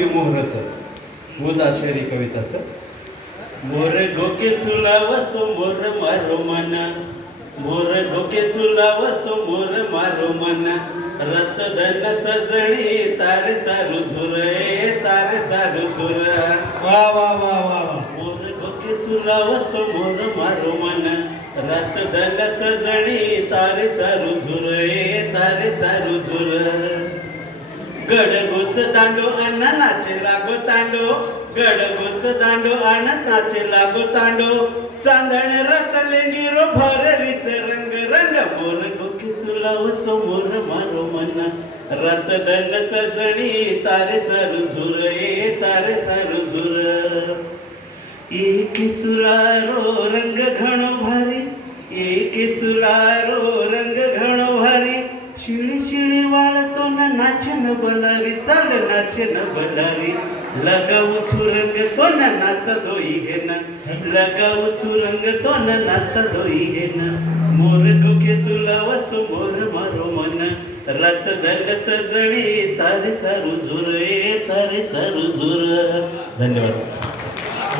कवी मोहरचं. मूळ आषाढी कविताचं. मोर डोके सुलावसो मोर मारो मन. मोर डोके सुलावसो मोर मारो मन. रत दन सजणी तारे सारू झुरे तारे सारू झुर. वा वा वा वा मोर डोके सुलावसो मोर मारो मन. रत दन सजणी तारे सारू झुरे तारे सारू झुर. गडगोच दांडो अण्णा नाचे लागो तांडो. गडगोच दांडो अण्णा नाचे लागो तांडो. चांदण रतले गिरो भररीच रंग रंग मोर गोकी सुलाव समोर मारो मना. रत दंड सजणी तारे सारू झुर ए तारे सारू झुर. एक सुलारो रंग घणो भारी एक सुलारो रंग घणो भारी. शिळी शिळी वाळतो नाचे नाचन बलारी चाल नाचन बलारी लगाऊ छुरंग तो न नाच दोई हे न. लगाऊ छुरंग तो न नाच दोई हे न. मोर डोके सुलावस मोर मारो मन. रत दंग सजळी तारे सारू झुर ए तारे सारू झुर. धन्यवाद.